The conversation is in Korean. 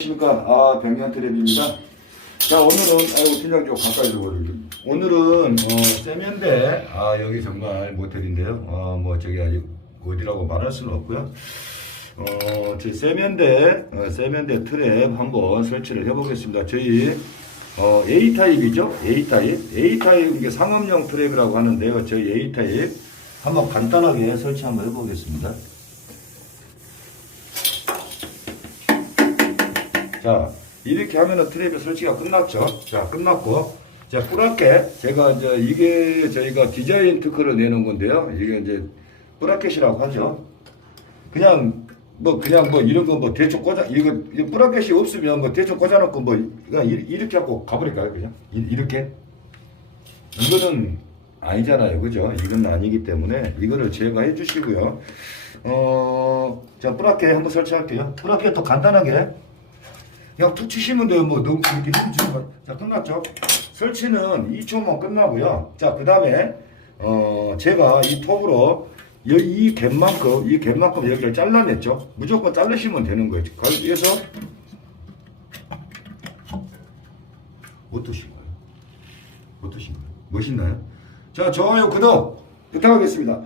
안녕하십니까? 아 백년 트랩입니다. 자 오늘은 아이고 팀장 좀 가까이 들어버리죠 오늘은 어 세면대 아 여기 정말 모텔인데요. 어뭐 저기 아직 어디라고 말할 수는 없고요. 어저 세면대 어, 세면대 트랩 한번 설치를 해보겠습니다. 저희 어 A 타입이죠? A 타입? A 타입 이게 상업용 트랩이라고 하는데요. 저희 A 타입 한번 간단하게 설치 한번 해보겠습니다 자, 이렇게 하면은 트랩의 설치가 끝났죠. 자, 끝났고. 자, 뿌라켓. 제가 이제 이게 저희가 디자인 특허를 내놓은 건데요. 이게 이제 뿌라켓이라고 하죠. 그냥, 뭐, 그냥 뭐 이런 거 뭐 대충 꽂아, 이거, 뿌라켓이 없으면 뭐 대충 꽂아놓고 뭐, 그냥 이- 이렇게 하고 가버릴까요? 그냥? 이- 이렇게? 이거는 아니잖아요. 그죠? 이건 아니기 때문에 이거를 제거해 주시고요. 어, 자, 뿌라켓 한번 설치할게요. 뿌라켓 더 간단하게. 그냥 툭 치시면 돼요. 뭐 너무 이렇게 힘 주는 거. 자 끝났죠. 설치는 2초만 끝나고요. 자 그 다음에 어 제가 이 톱으로 이, 이 갭만큼 이 갭만큼 여기를 잘라냈죠. 무조건 자르시면 되는 거예요. 그래서 어떠신가요? 어떠신가요? 멋있나요? 자 좋아요 구독 부탁하겠습니다.